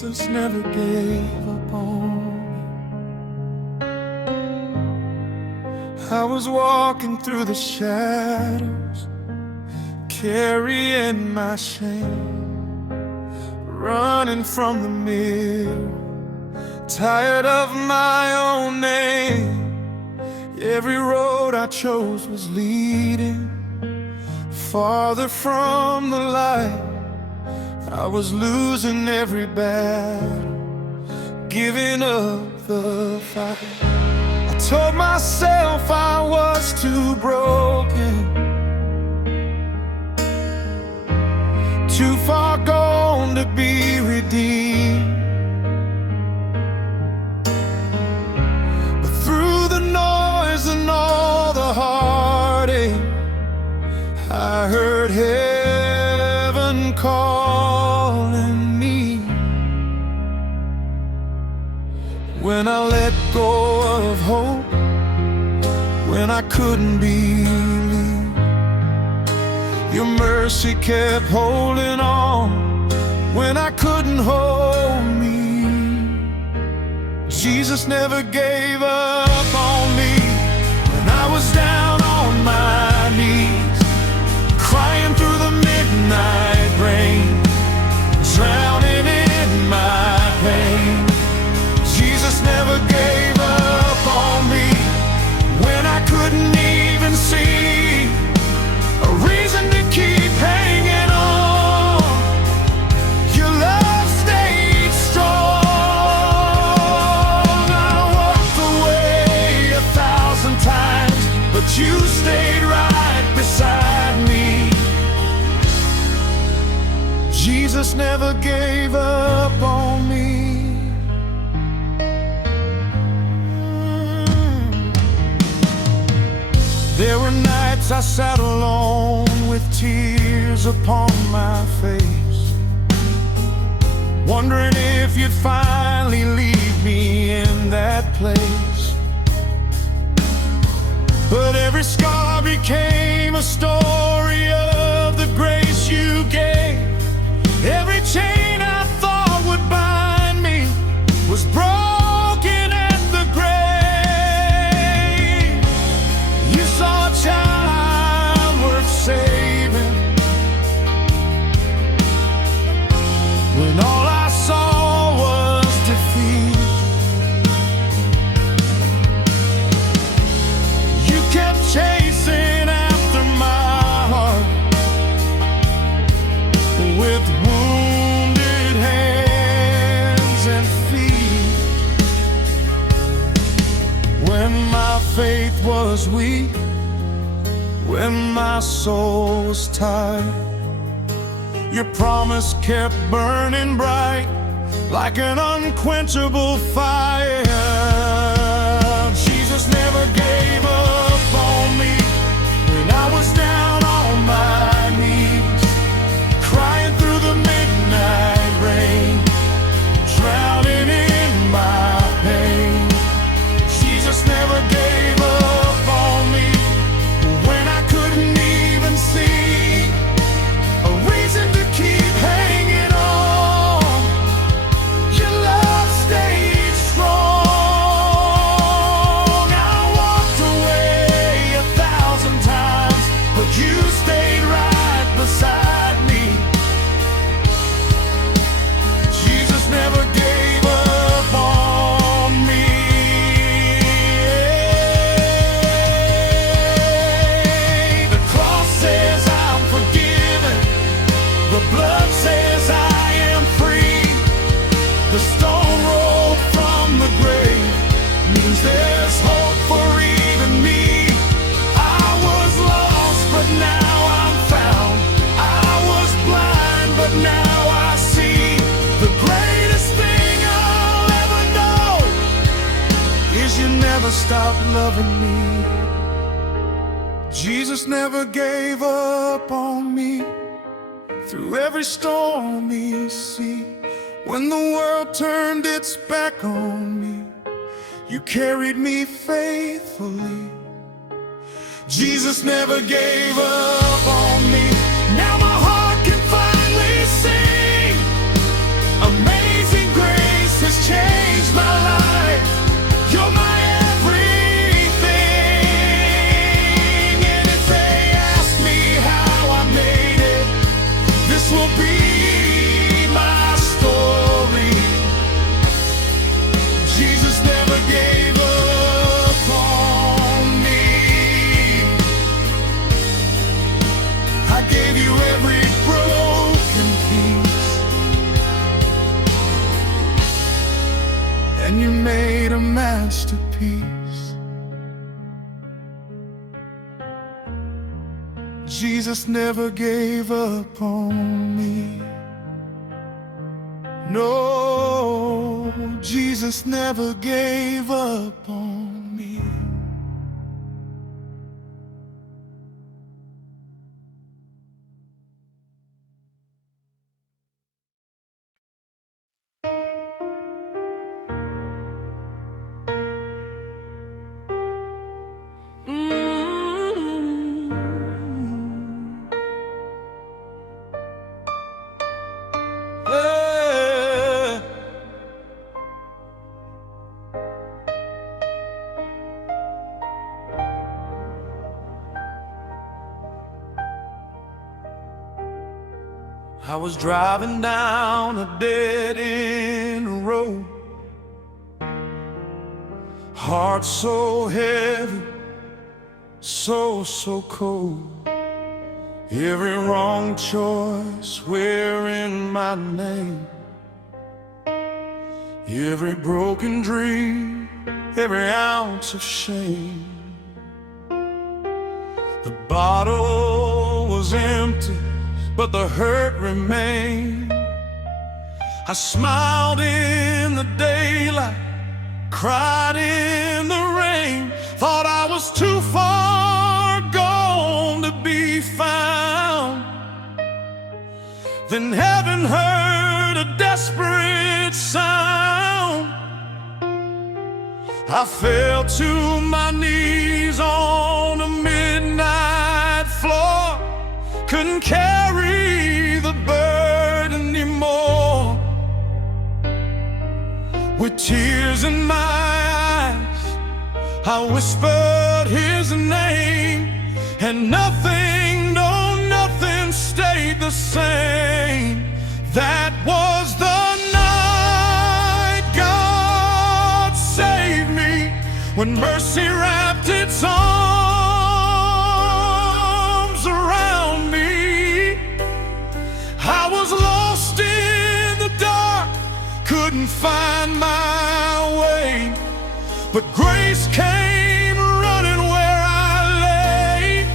Jesus never gave up on me. I was walking through the shadows, carrying my shame, running from the mirror, tired of my own name. Every road I chose was leading farther from the light. I was losing every battle, giving up the fight. I told myself I was too broken, too far gone to be redeemed. But through the noise and all the heartache, I heard heaven calling me. When I let go of hope, when I couldn't believe, your mercy kept holding on when I couldn't hold me. Jesus never gave up on me. When I was down on my knees, crying through the midnight rain, drowning in my pain, Jesus never gave up on me. When I couldn't even see a reason to keep hanging on, your love stayed strong. I walked away 1,000 times, but you stayed right beside me. Jesus never gave up on me. There were nights I sat alone with tears upon my face, wondering if you'd finally leave me in that place. But every scar became a story of the grace you gave. Every chain I thought would bind me was broken at the grave. You saw a child worth saving, when all I saw was defeat. You kept chasing after my heart with wounded hands and feet. When my faith was weak, when my soul was tired, your promise kept burning bright like an unquenchable fire. Jesus never gave up on me. When I was down on my knees, crying through the midnight rain, drowning in my pain, Jesus never gave up on me. When I couldn't even see a reason to keep hanging on, your love stayed strong. I walked away 1,000 times, but you stayed right beside me. Jesus never gave up on me. The cross says I'm forgiven, the blood says I am free. The stone rolled from the grave means there's hope for even me. I was lost, but now I'm found. I was blind, but now I see. The greatest thing I'll ever know is you never stopped loving me. Jesus never gave up on me. Through every stormy sea, when the world turned its back on me, you carried me faithfully. Jesus never gave up on me. Now my heart can finally sing amazing grace. Jesus never gave up on me. No, Jesus never gave up on me. I was driving down a dead-end road, heart so heavy, so cold. Every wrong choice wearing my name, every broken dream, every ounce of shame. The bottle was empty, but the hurt remained. I smiled in the daylight, cried in the rain, thought I was too far gone to be found. Then heaven heard a desperate sound. I fell to my knees on the midnight floor, couldn't carry the burden anymore. With tears in my eyes, I whispered his name, and nothing, no, nothing stayed the same. That was the night God saved me, when mercy wrapped its arms around me. I was lost in the dark, couldn't find my way, but grace came running where I lay.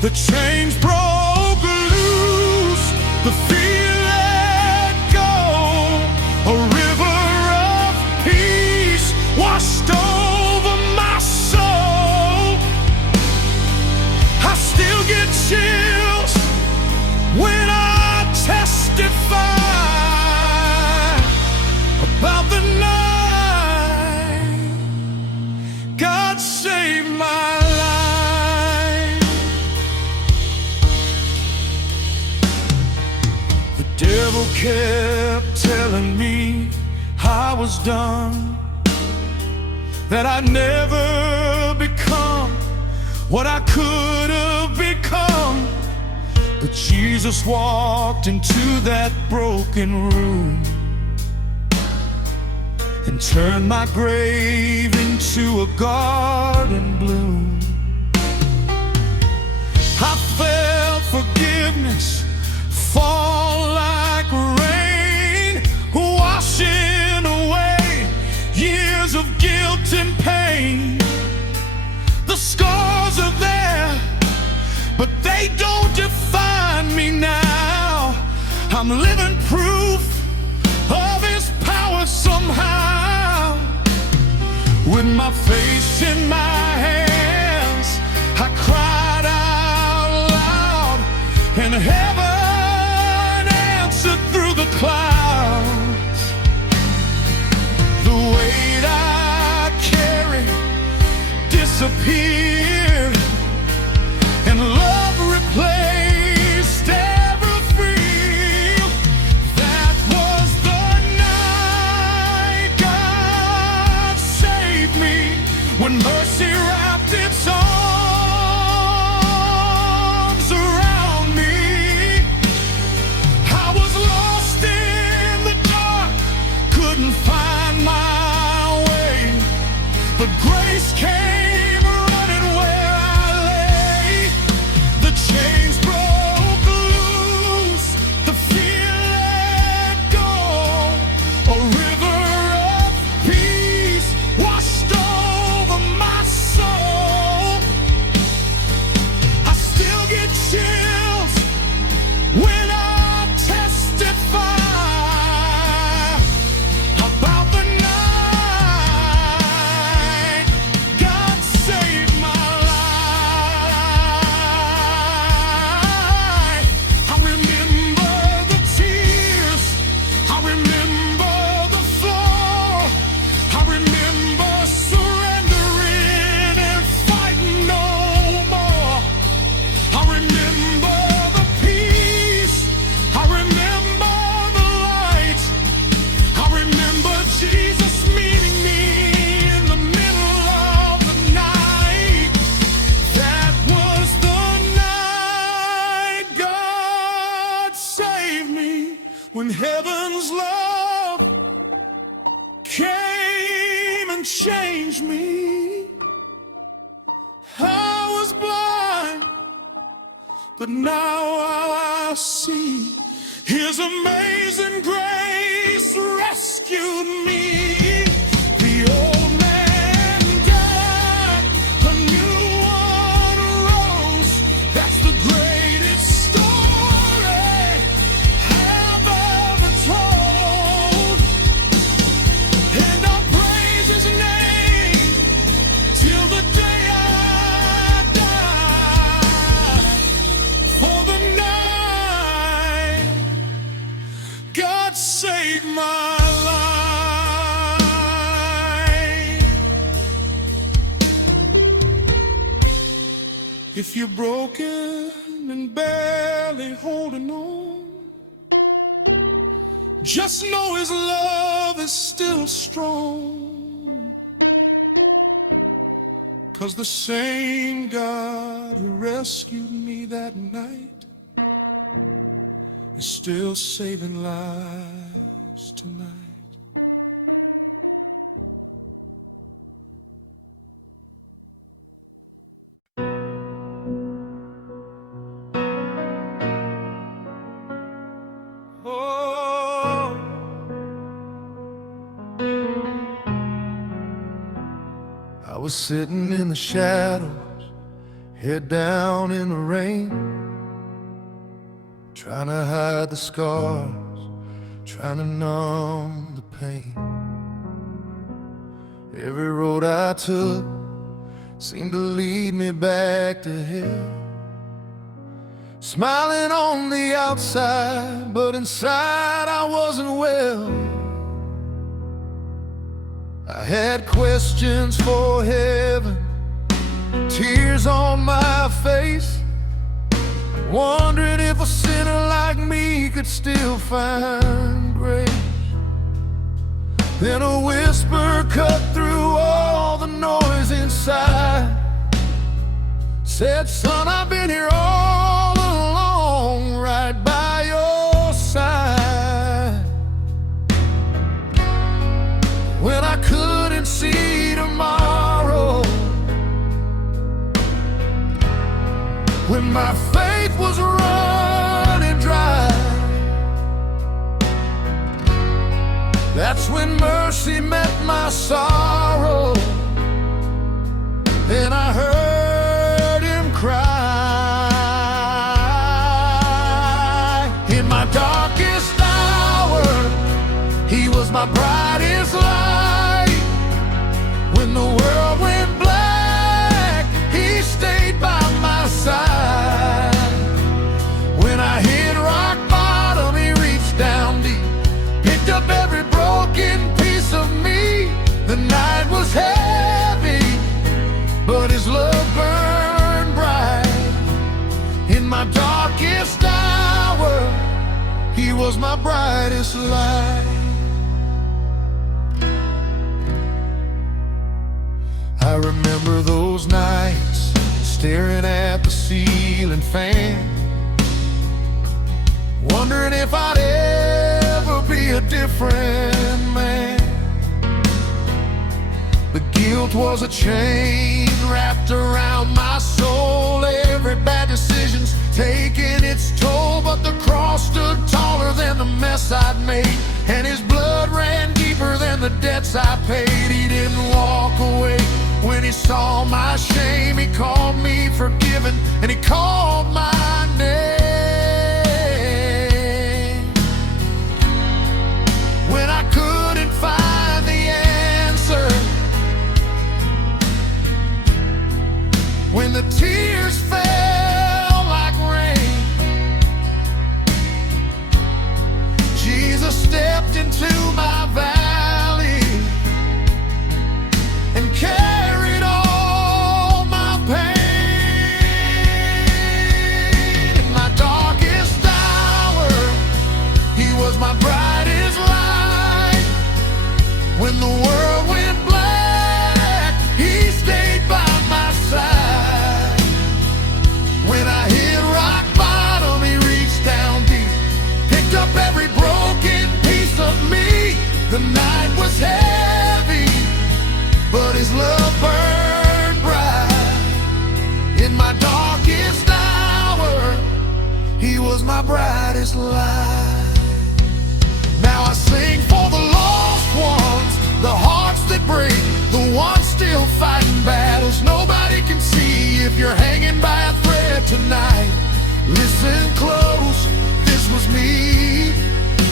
The chains broke loose, the fear let go. A river of peace washed over my soul. I still get chills when I testify about the night God saved my life. The devil kept telling me I was done, that I'd never become what I could have become. But Jesus walked into that broken room and turned my grave into a garden bloom. I felt forgiveness fall like rain, washing away years of guilt and pain. The scars are there, but they don't define me now. I'm living proof of his power somehow. With my face in my hands, I cried out loud, and heaven answered through the clouds. The weight I carried disappeared, and love replaced every fear. That was the night God saved me, when mercy wrapped its arms around me. I was lost in the dark, couldn't find my way, but grace came running where I lay. The chains broke loose, the fear let go. A river of peace washed over my soul. when heaven's love came and changed me. I was blind, but now I see. His amazing grace rescued me. The old man died, a new one arose. That's the greatest story I've ever told. And I'll praise his name till the day I die. For the night God saved my life. If you're broken and barely holding on, just know his love is still strong. 'Cause the same God who rescued me that night is still saving lives tonight. Oh, I was sitting in the shadows, head down in the rain, trying to hide the scars, trying to numb the pain. Every road I took seemed to lead me back to hell. Smiling on the outside, but inside I wasn't well. I had questions for heaven, tears on my face, wondering if a sinner like me could still find grace. Then a whisper cut through all the noise inside, said, son, I've been here all along, right by your side. When I couldn't see tomorrow, when my faith was running dry, that's when mercy met my sorrow, and I heard him cry. In my darkest hour, he was my brightest light. When the world went black, he stayed by my side. When I hit rock bottom, he reached down deep, picked up every broken piece of me. The night was heavy, but his love burned bright. In my darkest hour, he was my brightest light. I remember those nights staring at the ceiling fan, wondering if I'd ever be a different man. The guilt was a chain wrapped around my soul. Every bad decision's taking its toll, but the cross stood taller than the mess I'd made, and his blood ran deeper than the debts I paid. He didn't walk away when he saw my shame. He called me forgiven, and he called my name. When I couldn't find the answer, when the tears fell like rain, Jesus stepped into my valley and carried all my pain. In my darkest hour, he was my brightest light. When the world went black, he stayed by my side. my brightest light. Now I sing for the lost ones, the hearts that break, the ones still fighting battles nobody can see. If you're hanging by a thread tonight, listen close, this was me.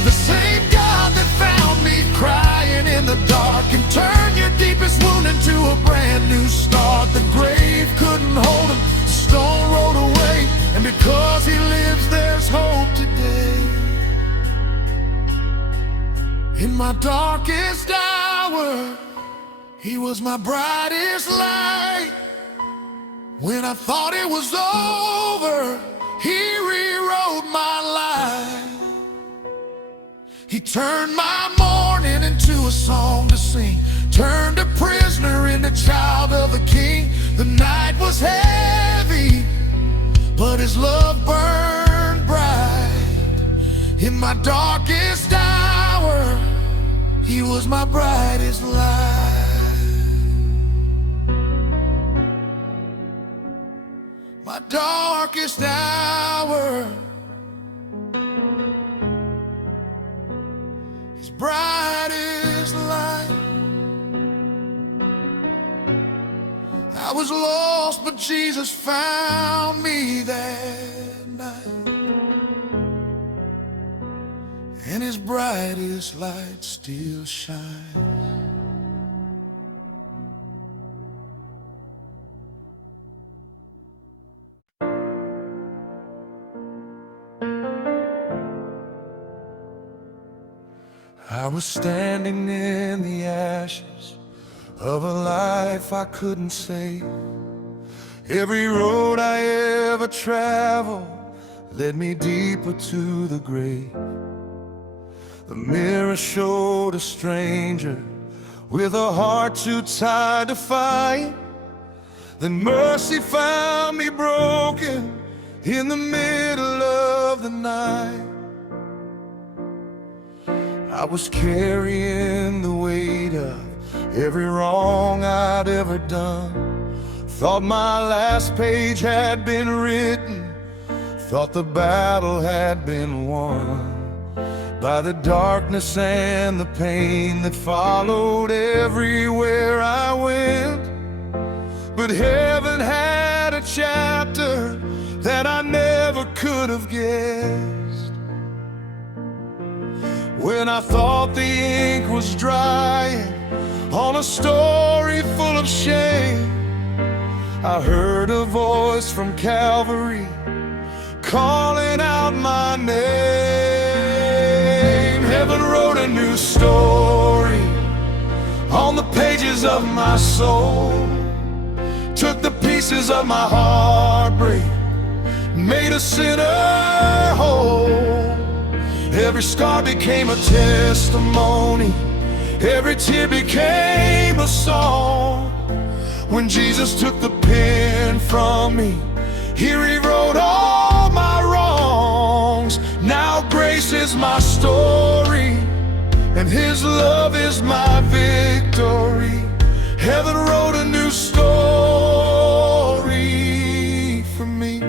The same God that found me crying in the dark can turn your deepest wound into a brand new start. The grave couldn't hold him, the stone rolled away, and because he lives there's hope today. In my darkest hour, he was my brightest light. When I thought it was over, he rewrote my life. He turned my mourning into a song to sing, turned a prisoner into child of the King. The night was heavy, but his love burned bright. In my darkest hour, he was my brightest light. My darkest hour, his brightest light. I was lost, but Jesus found me that night, and his brightest light still shines. I was standing in the ashes of a life I couldn't save. Every road I ever traveled led me deeper to the grave. The mirror showed a stranger with a heart too tired to fight. Then mercy found me broken in the middle of the night. I was carrying the weight of every wrong I'd ever done. Thought my last page had been written, thought the battle had been won. By the darkness and the pain that followed everywhere I went. But heaven had a chapter that I never could have guessed. When I thought the ink was drying on a story full of shame, I heard a voice from Calvary calling out my name. Heaven wrote a new story on the pages of my soul, took the pieces of my heartbreak, made a sinner whole. Every scar became a testimony, every tear became a song. When Jesus took the pen from me, he rewrote all my wrongs. Now grace is my story, and his love is my victory. Heaven wrote a new story for me.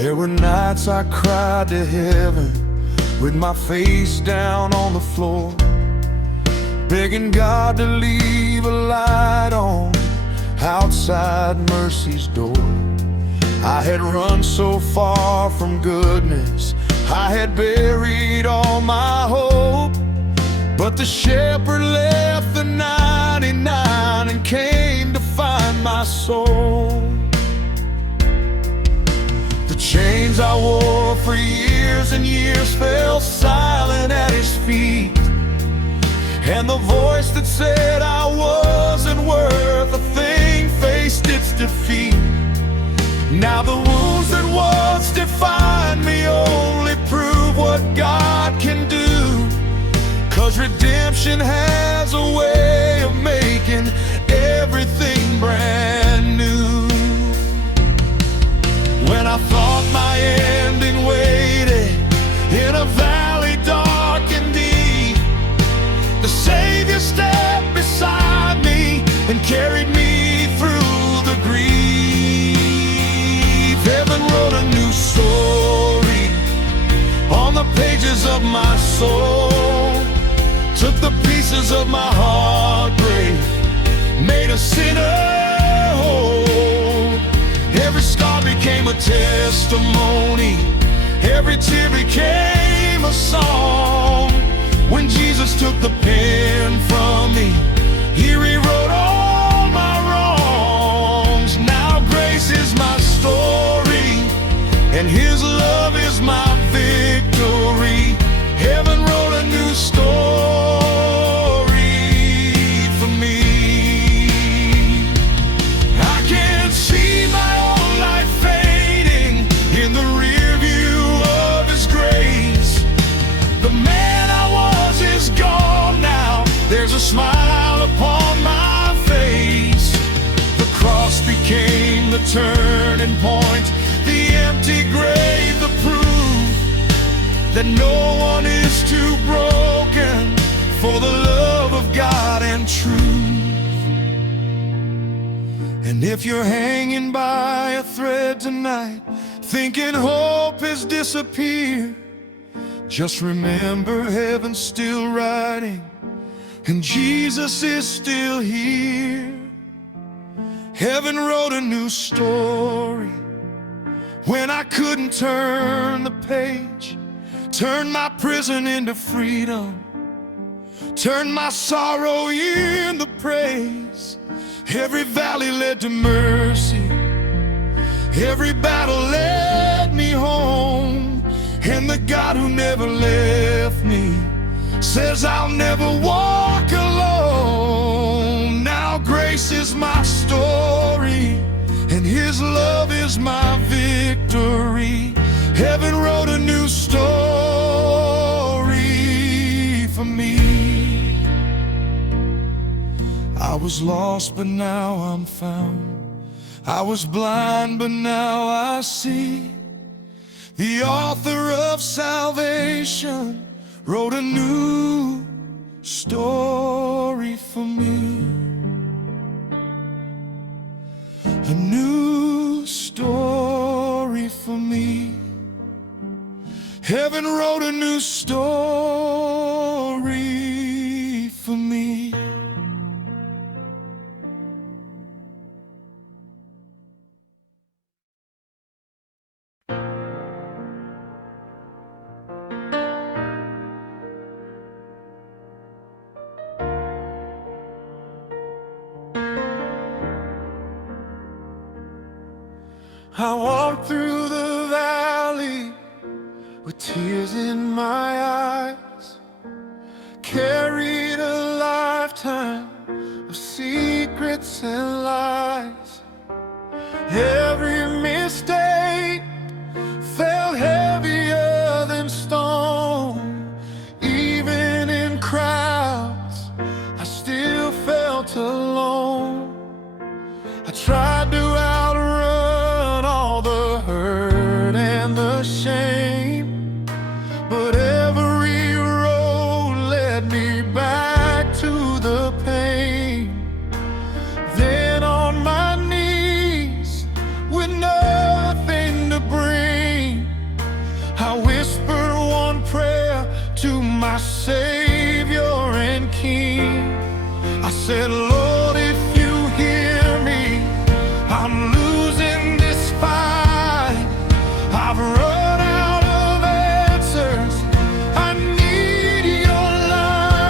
There were nights I cried to heaven with my face down on the floor, begging God to leave a light on outside mercy's door. I had run so far from goodness, I had buried all my hope. But the shepherd left the 99 and came to find my soul. The chains I wore for years and years fell silent at his feet, and the voice that said I wasn't worth a thing faced its defeat. Now the wounds that once defined me only prove what God can do, 'cause redemption has a way of making everything brand new. When I thought my ending waited in a valley dark and deep, the Savior stepped beside me and carried me through the grief. Heaven wrote a pieces of my soul, took the pieces of my heartbreak, made a sinner whole. Every scar became a testimony, every tear became a song. When Jesus took the pen from me, He rewrote all my wrongs. Now grace is my story, and His love is my victory. Heaven wrote a new story for me. I can see my own life fading in the rear view of His grace. The man I was is gone now, there's a smile upon my face. The cross became the turning point, the empty grave, the proof that no one is too broken for the love of God and truth. And if you're hanging by a thread tonight, thinking hope has disappeared, just remember heaven's still writing, and Jesus is still here. Heaven wrote a new story when I couldn't turn the page, turned my prison into freedom, turned my sorrow into praise. Every valley led to mercy, every battle led me home, and the God who never left me says I'll never walk alone. Now grace is my story, and His love is my victory. Heaven wrote a new story for me. I was lost, but now I'm found. I was blind, but now I see. The author of salvation wrote a new story for me. A new story for me. Heaven wrote a new story for me. I walked through the valley with tears in my eyes, carried a lifetime of secrets and lies. Every mistake felt heavier than stone. Even in crowds, I still felt alone. I tried to outrun all the hurt and the shame, but every road led me back to the pain. Then on my knees, with nothing to bring, I whispered one prayer to my Savior and King. I said, Lord, if you hear me, I'm losing this fight. I've run out of answers. I need your light.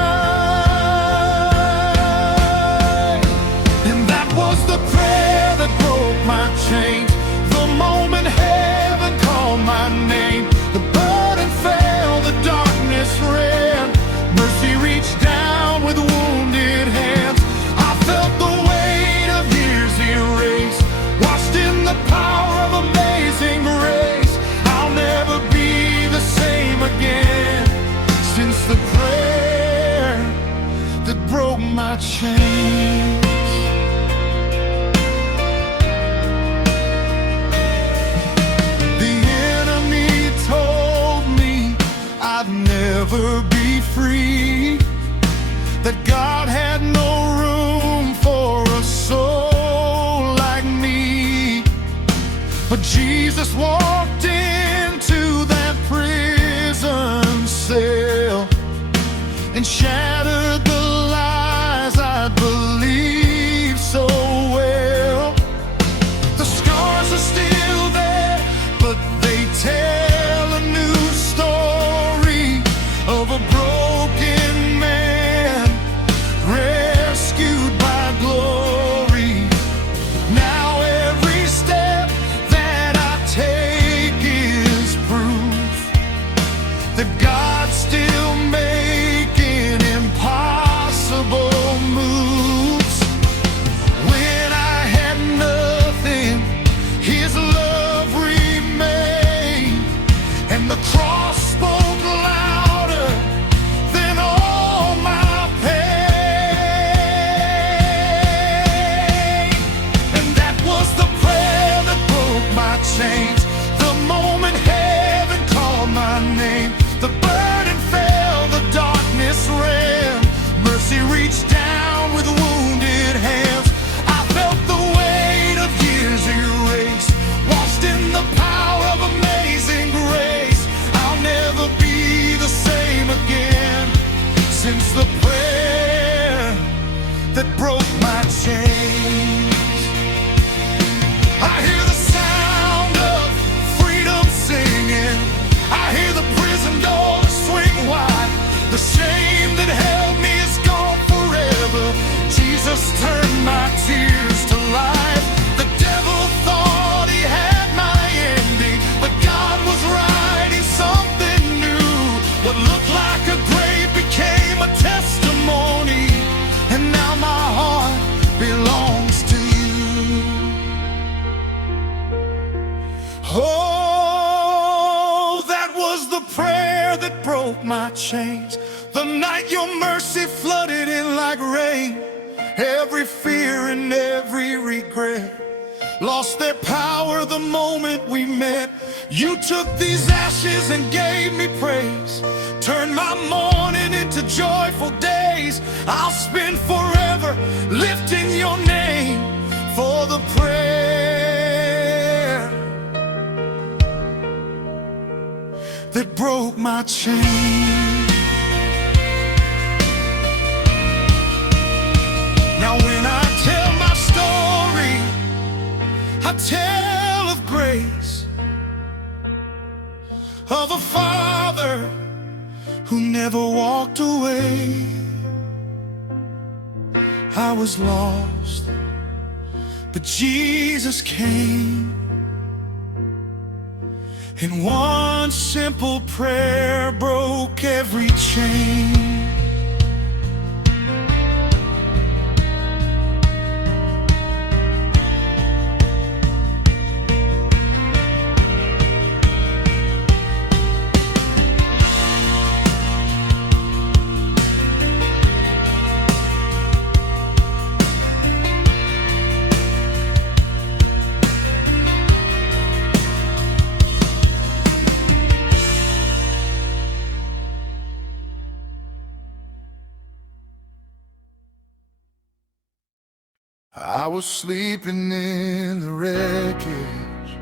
And that was the prayer that broke my chains. The moment heaven called my name, the burden fell, the darkness ran. Mercy reached down with wounded hands. I felt the weight of years erased, washed in the power of amazing grace. I'll never be the same again since the prayer that broke my chains. chains. The moment heaven called my name, the burden fell, the darkness ran. Mercy reached down with wounded hands. I felt the weight of years erased, washed in the power of amazing grace. I'll never be the same again since the prayer that broke my chains. I hear the sound of freedom singing. I hear the prison doors swing wide. The shame that held me is gone forever. Jesus turned my tears to life. The devil thought he had my ending, but God was writing something new. What looked like a grave became a testimony, and now my heart belongs to you. Oh, that was the prayer that broke my chains. The night your mercy flooded in like rain. Every fear and every regret lost their power the moment we met. You took these ashes and gave me praise, turned my mourning into joyful days. I'll spend forever lifting your name for the prayer that broke my chain. Now when I tell my story, I tell of grace, of a father who never walked away. I was lost, but Jesus came. And one simple prayer broke every chain. I was sleeping in the wreckage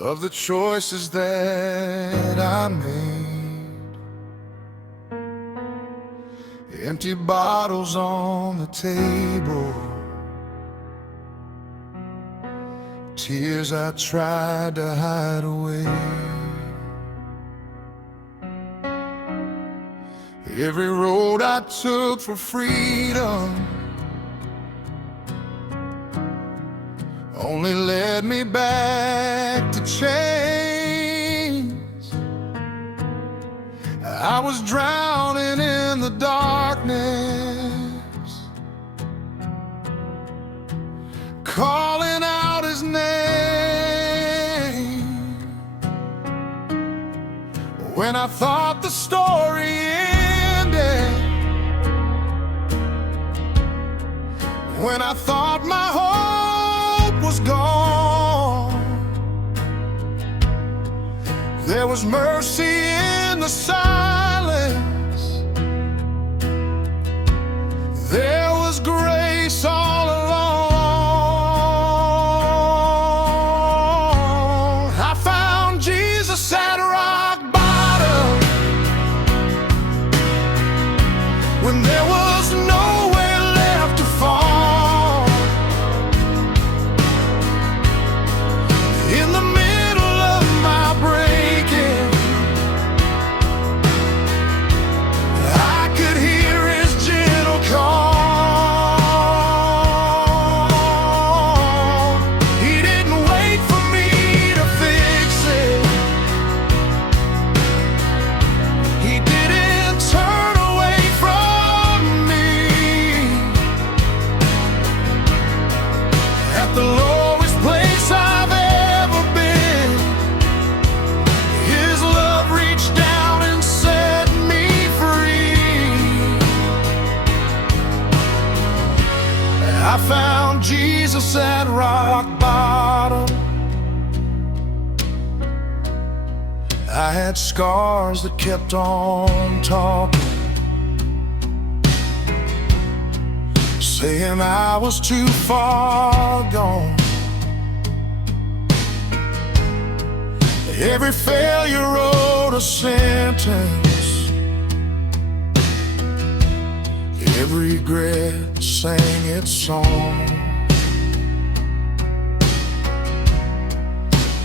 of the choices that I made. Empty bottles on the table, tears I tried to hide away. Every road I took for freedom only led me back to chains. I was drowning in the darkness, calling out his name. When I thought the story ended, when I thought my hope was gone, there was mercy in the silence. There was grace all along. I found Jesus at rock bottom, when there was nowhere left to fall. In the middle of my breaking, I found Jesus at rock bottom. I had scars that kept on talking, saying I was too far gone. Every failure wrote a sentence, every regret sang its song.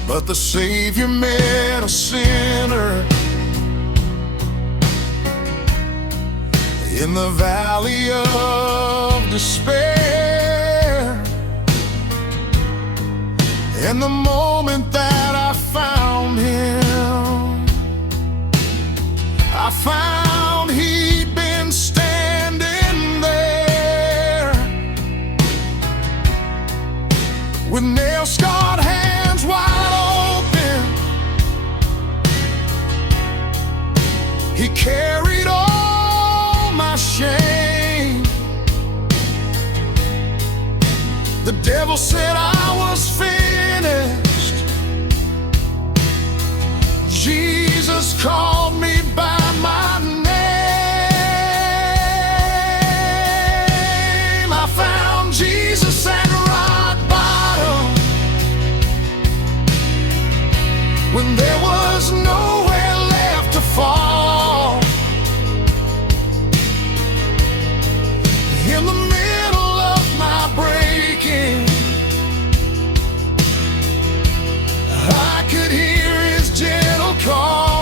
But the Savior met a sinner in the valley of despair. And the moment that I found him, I found he'd been standing there with nail-scarred hands wide open. He carried all my shame. The devil said I was finished. Jesus called me by my name. I found Jesus at rock bottom, when there was nowhere left to fall. In the middle of my breaking, I could hear his gentle call.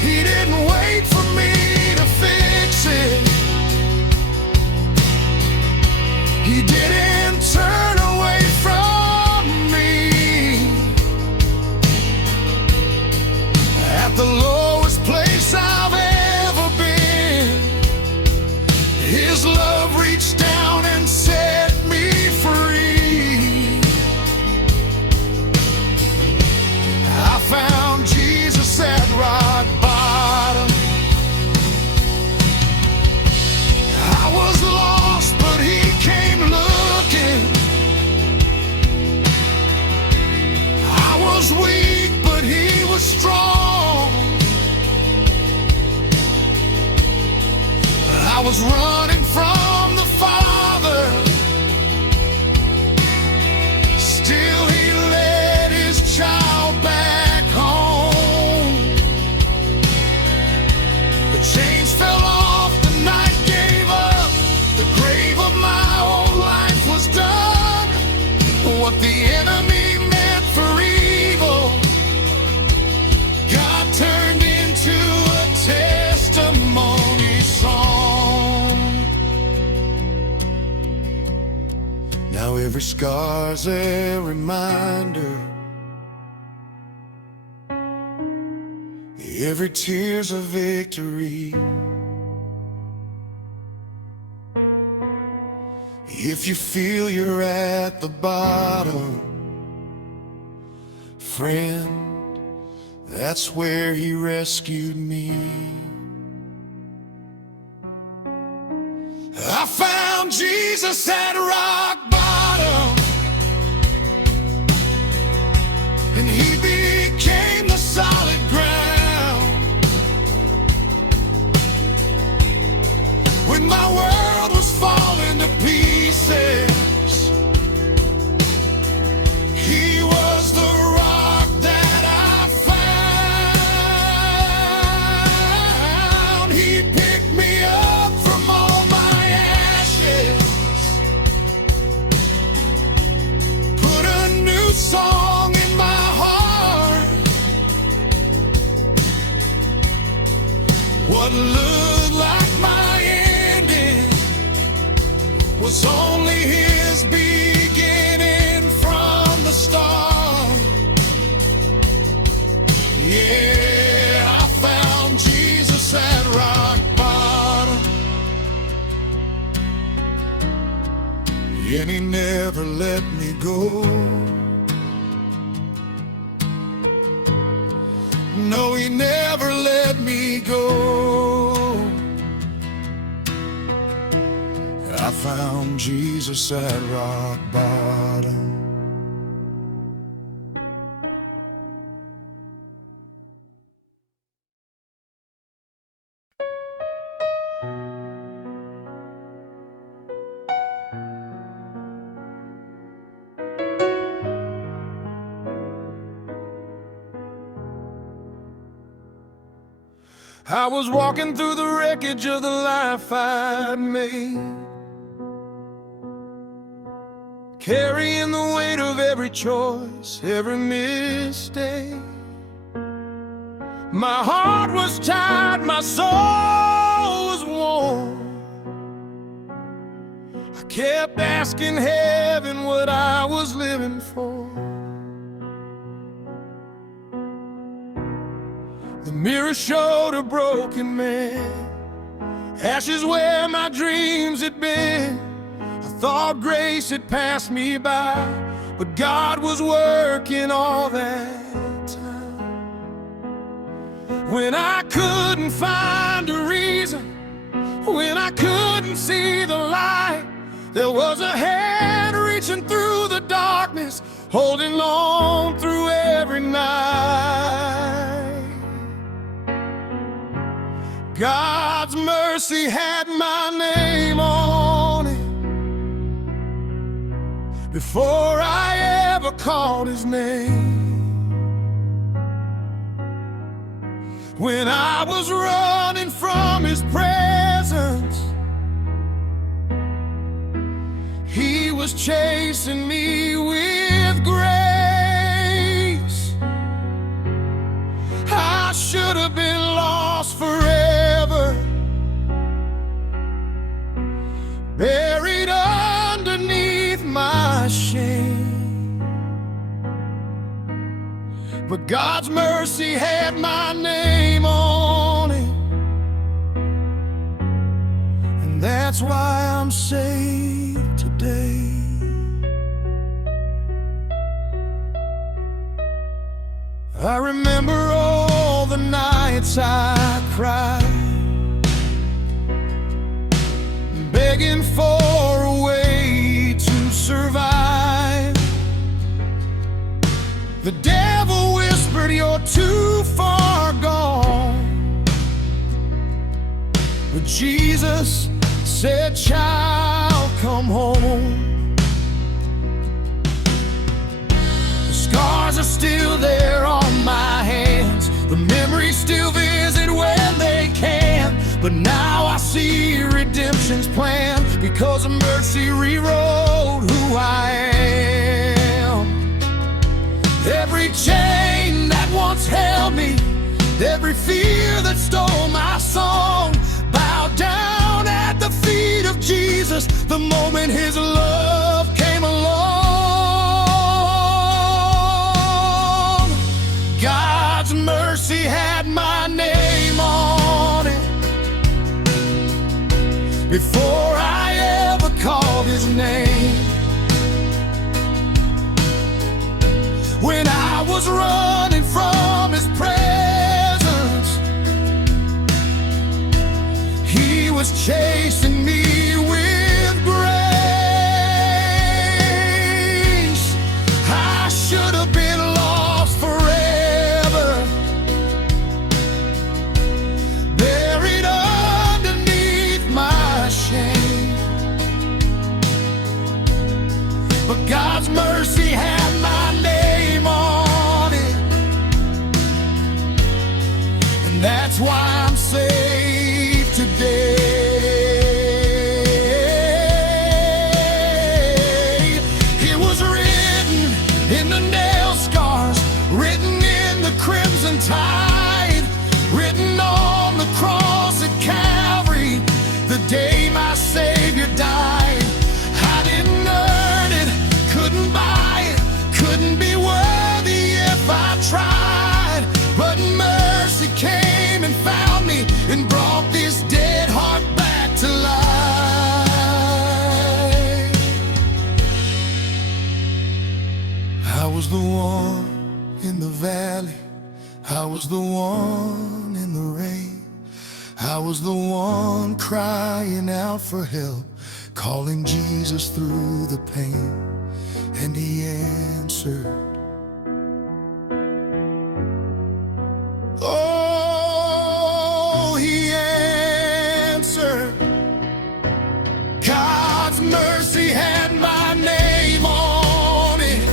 He didn't wait for me to fix it. He didn't turn away from me. At the lowest place I've ever been, his love reached down and set me free. I found Jesus at rock bottom. I was lost, but he came looking. I was weak, but he was strong. I was running from the Father, still he led his child back home. The chains fell off, the night gave up, the grave of my old life was done. What the enemy meant for evil, God turned into a testimony song. Now every scar's a reminder, every tear's a victory. If you feel you're at the bottom, friend, that's where he rescued me. I found Jesus at rock bottom, and he became the solid ground. When my world was falling to pieces, he was the rock that I found. He picked me up from all my ashes, put a new song in my heart. What looked like my ending was only his beginning from the start. Yeah, I found Jesus at rock bottom, and he never let me go. No, he never let me go. I found Jesus at rock bottom. I was walking through the wreckage of the life I'd made, carrying the weight of every choice, every mistake. My heart was tired, my soul was worn. I kept asking heaven what I was living for. The mirror showed a broken man, ashes where my dreams had been. I thought grace had passed me by, but God was working all that time. When I couldn't find a reason, when I couldn't see the light, there was a hand reaching through the darkness, holding on through every night. God's mercy had my name on it before I ever called his name. When I was running from his presence, he was chasing me with grace. I should have been lost forever, buried underneath my shame. But God's mercy had my name on it, and that's why I'm saved today. I remember all the nights I cried, begging for a way to survive. The devil whispered, "You're too far gone," but Jesus said, "Child, come home." The scars are still there on my hands, the memories still visit when they can. But now I see redemption's plan, because of mercy rewrote who I am. Every chain that once held me, every fear that stole my song, bowed down at the feet of Jesus the moment his love came along. God's mercy had my name on it before I ever called his name. When I was running from his presence, he was chasing me with grace. I should have been lost forever, buried underneath my shame. But God's mercy had my name on it, and that's why I'm saved today. It was written in the nail scars, written in the crimson tide, written on the cross at Calvary, the day my Savior died. I didn't earn it, couldn't buy it, couldn't be worthy if I tried, but mercy came and found me and brought this dead heart back to life. I was the one in the valley, I was the one in the rain, I was the one crying out for help, calling Jesus through the pain, and he answered. Oh, he answered. God's mercy had my name on it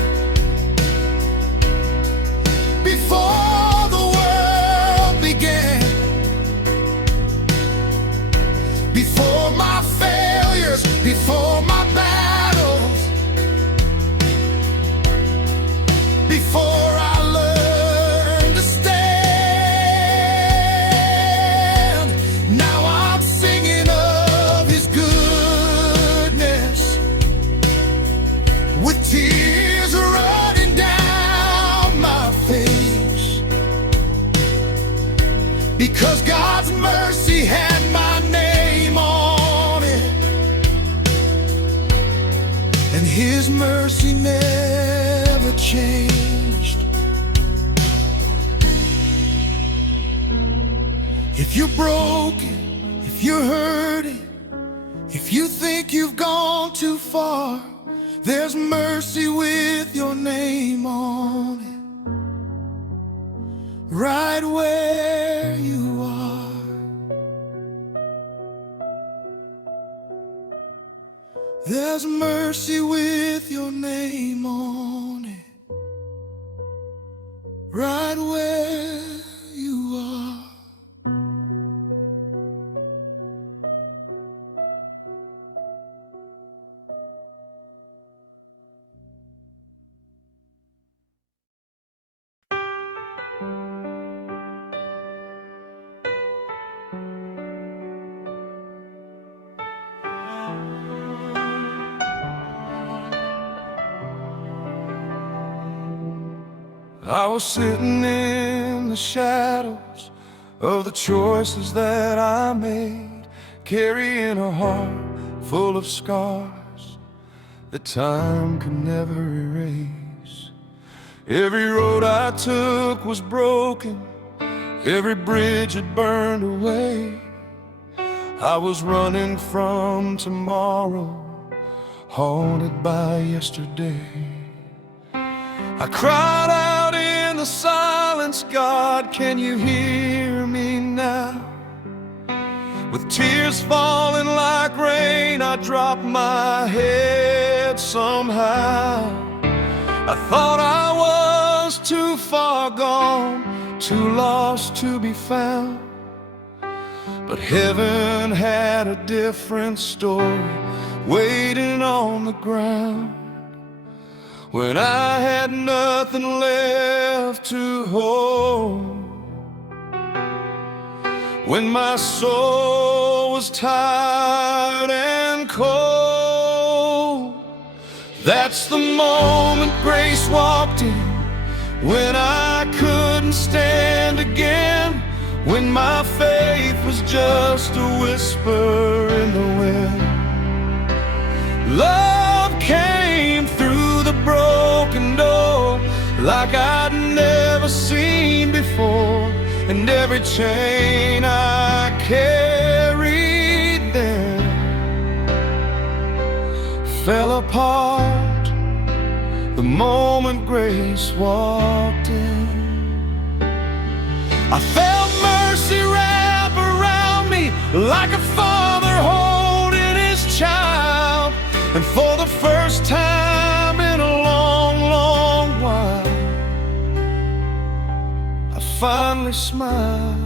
before the world began, before my failures, before my battles, before I learned to stand. Now I'm singing of his goodness, with tears running down my face, because God's mercy had my name on it, and his mercy never changed. If you're broken, if you're hurting, if you think you've gone too far, there's mercy with your name on it, right where you are. There's mercy with your name on it, right where you are. I was sitting in the shadows of the choices that I made, carrying a heart full of scars that time could never erase. Every road I took was broken, every bridge had burned away. I was running from tomorrow, haunted by yesterday. I cried out in the silence, God, can you hear me now? With tears falling like rain, I dropped my head somehow. I thought I was too far gone, too lost to be found. But heaven had a different story waiting on the ground. When I had nothing left to hold, when my soul was tired and cold, that's the moment grace walked in. When I couldn't stand again, when my faith was just a whisper in the wind, love came through the broken door like I'd never seen before. And every chain I carried then fell apart the moment grace walked in. I felt mercy wrap around me like a father holding his child. And for the first time in a long, long while, I finally smiled.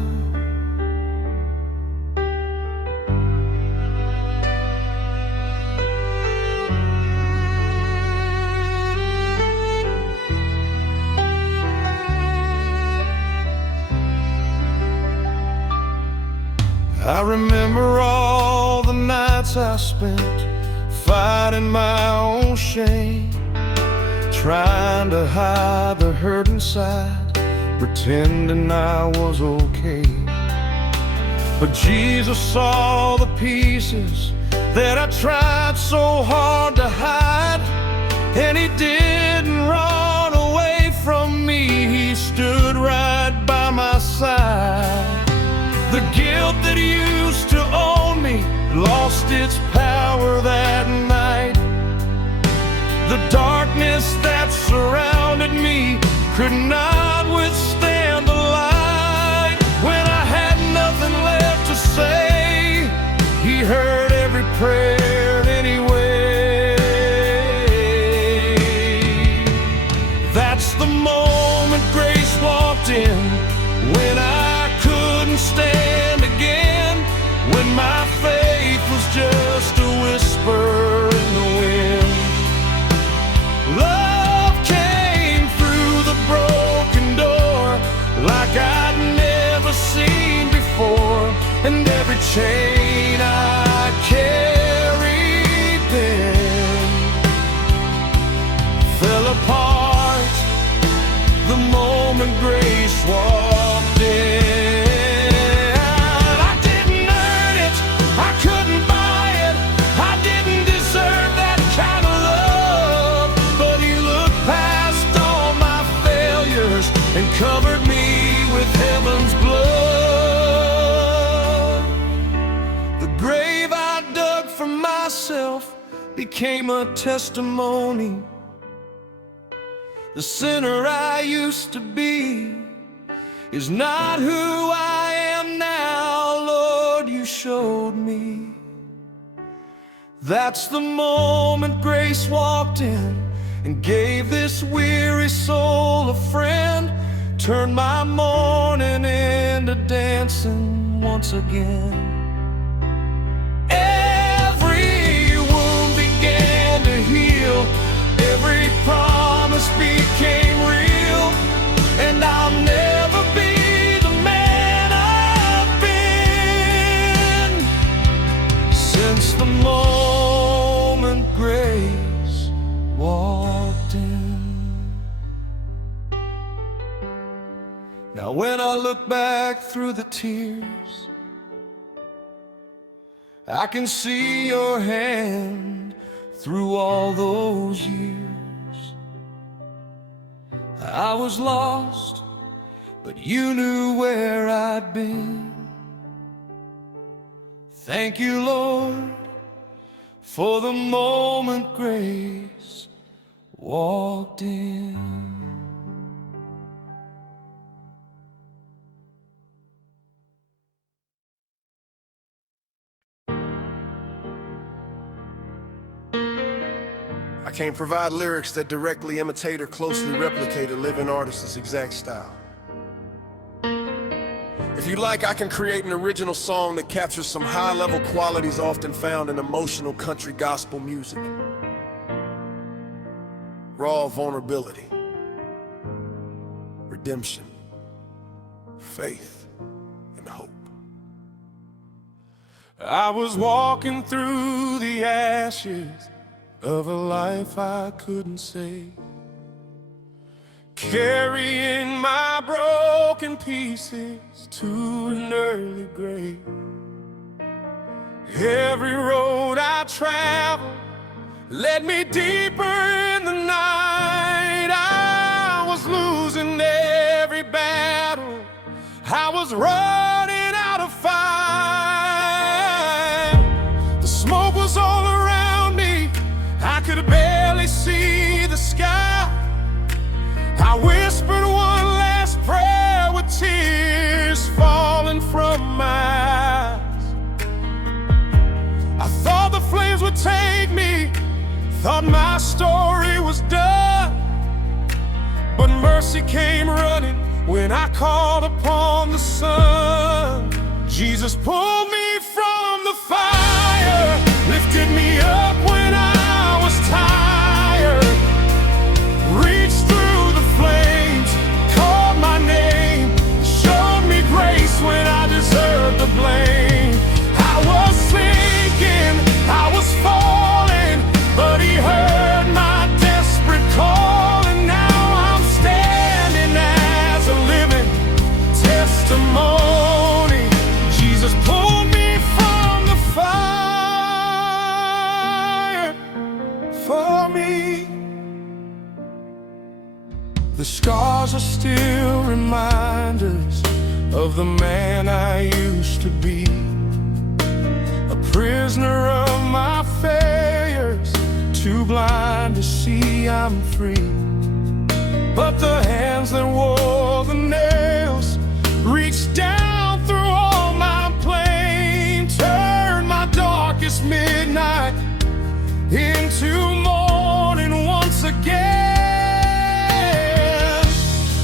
I remember all the nights I spent fighting my own shame, trying to hide the hurt inside, pretending I was okay. But Jesus saw the pieces that I tried so hard to hide, and he didn't run away from me. He stood right by my side. The guilt that used to own me lost its power that He heard every prayer anyway. That's the moment grace walked in, when I couldn't stand again, when my faith was just a whisper in the wind. Love came through the broken door like I'd never seen before, and every chain I carried then fell apart the moment grace walked in. I didn't earn it, I couldn't buy it, I didn't deserve that kind of love, but He looked past all my failures and covered me with heaven's blood. The grave I dug for myself became a testimony. The sinner I used to be is not who I am now, Lord, You showed me. That's the moment grace walked in and gave this weary soul a friend, turned my mourning into dancing once again. Every wound began to heal, every promise became real, and I'll never be the man I've been since the moment grace walked in. Now when I look back through the tears, I can see Your hand through all those years. I was lost, but You knew where I'd been. Thank You, Lord, for the moment grace walked in. I can't provide lyrics that directly imitate or closely replicate a living artist's exact style. If you like, I can create an original song that captures some high-level qualities often found in emotional country gospel music. Raw vulnerability, redemption, faith, and hope. I was walking through the ashes of a life I couldn't save, carrying my broken pieces to an early grave. Every road I traveled led me deeper in the night. I was losing every battle, I was running out of fire. The smoke was all around me, I could barely see the sky. I whispered one last prayer with tears falling from my eyes. I thought the flames would take me, thought my story was done, but mercy came running when I called upon the sun. Jesus pulled me from the fire, lifted me up when I was tired, reached through the flames, called my name, showed me grace when I deserved the blame. I was sinking, I was falling, but He heard my desperate call, and now I'm standing as a living testimony. Jesus pulled me from the fire for me. The scars are still reminders of the man I used to be, a prisoner of my failures, too blind to see I'm free. But the hands that wore the nails reached down through all my pain, turned my dark into morning once again.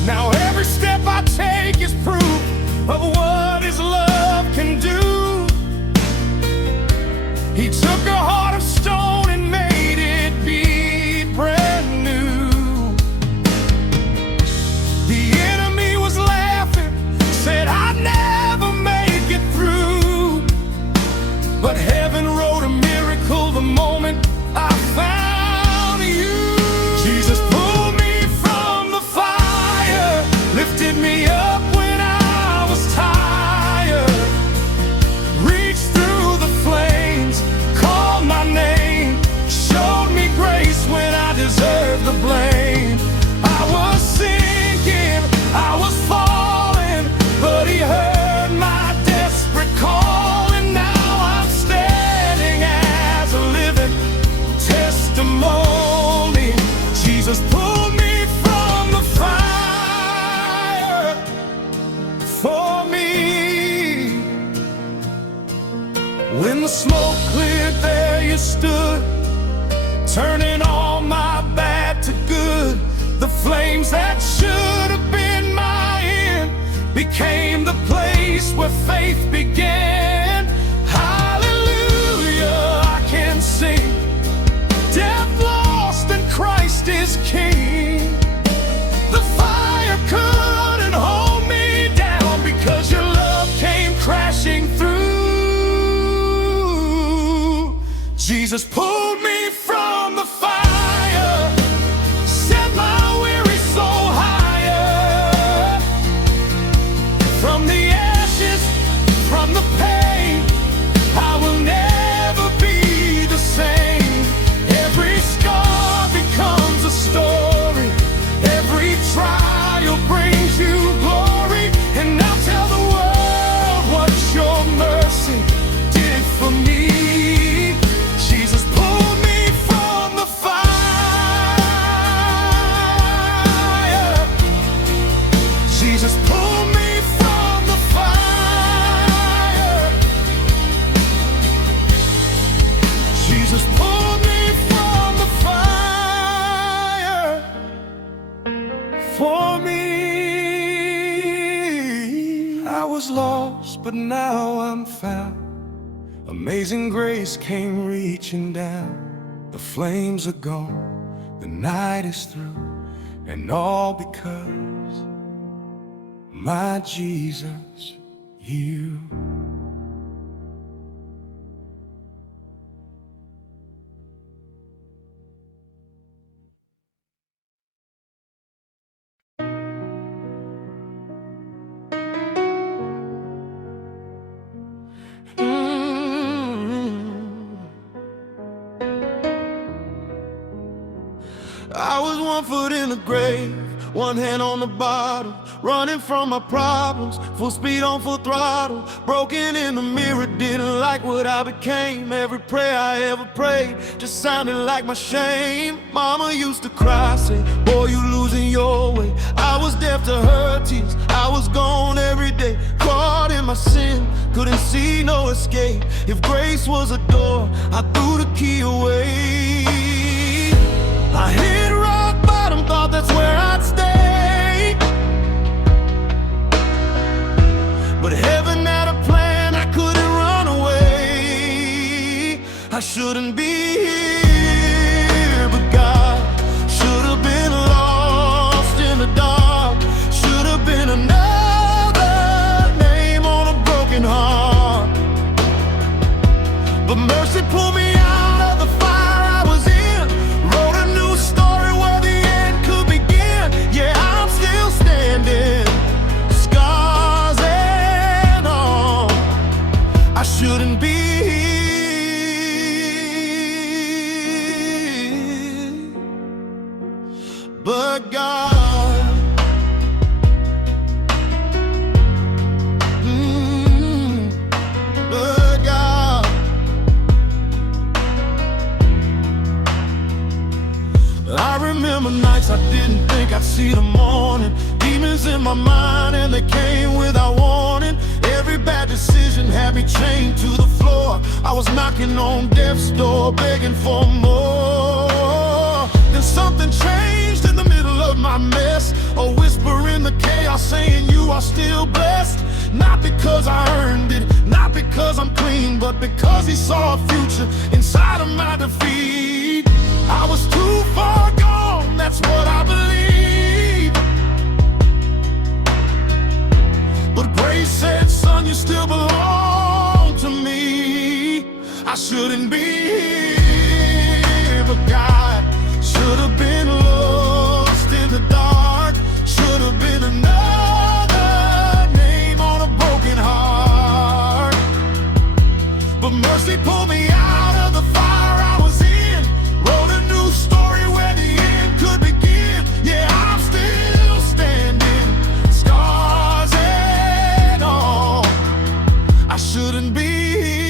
Now every step I take is proof of what His love can do. He took a heart of stone and made it be brand new. The enemy was laughing, said I'd never make it through. But heaven wrote a miracle the moment I found you. Jesus pulled me from the fire, lifted me up when I was tired, reached through the flames, called my name, showed me grace when I deserved the blame. I was sinking, I was falling, but He heard my desperate call, and now I'm standing as a living testimony. Jesus pulled me from the fire for me. When the smoke cleared, there you stood, turning all my bad to good. The flames that should have been my end became the place where faith began. Hallelujah, I can sing. Death lost and Christ is King. The fire couldn't hold me down because your love came crashing through. Jesus pulled me from the fire, set my weary soul higher. From the ashes, from the pain, I will never be the same. Every scar becomes a story, every trial brings you glory. And now tell the world what your mercy did for me. Jesus pulled me from the fire. Jesus pulled me from the fire. Jesus pulled me from the fire for me. I was lost, but now I'm found. Amazing grace came reaching down. The flames are gone, the night is through, and all because my Jesus, you. I was 1 foot in the grave, 1 hand on the bottle, running from my problems, full speed on full throttle. Broken in the mirror, didn't like what I became. Every prayer I ever prayed just sounded like my shame. Mama used to cry, say, boy, you losing your way. I was deaf to her tears, I was gone every day, caught in my sin, couldn't see no escape. If grace was a door, I threw the key away. I hit rock bottom, thought that's where I'd stay, but heaven had a plan, I couldn't run away. I shouldn't be here, but God should have been lost in the dark. Should have been another name on a broken heart, but mercy pulled me out of the fire I was in, wrote a new story where the end could begin. Yeah, I'm still standing, scars and all. I shouldn't be here, but God. But God. I remember nights I didn't think I'd see the morning. Demons in my mind and they came without warning. Every bad decision had me chained to the floor. I was knocking on death's door, begging for more. Then something changed in the middle of my mess, a whisper in the chaos saying you are still blessed. Not because I earned it, not because I'm clean, but because he saw a future inside of my defeat. I was too far gone, that's what I believe. But grace said, son, you still belong to me. I shouldn't be here, but God should have been lost in the dark. Should have been another name on a broken heart. But mercy pulled me out of the fire I was in, wrote a new story where the end could begin. Yeah, I'm still standing, scars and all. I shouldn't be here,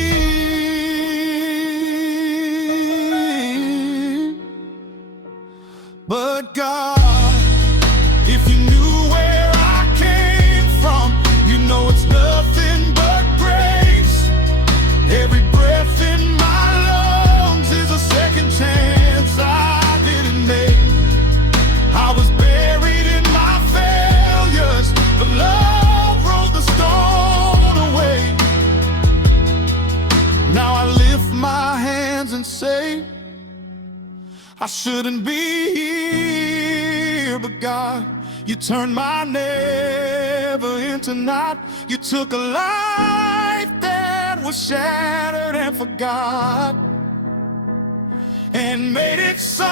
but God, if you knew where I came from, you know it's nothing but grace. Every breath in my lungs is a second chance I didn't make. I was buried in my failures, but love rolled the stone away. Now I lift my hands and say, I shouldn't be here, but God, you turned my never into not. You took a life that was shattered and forgot, and made it so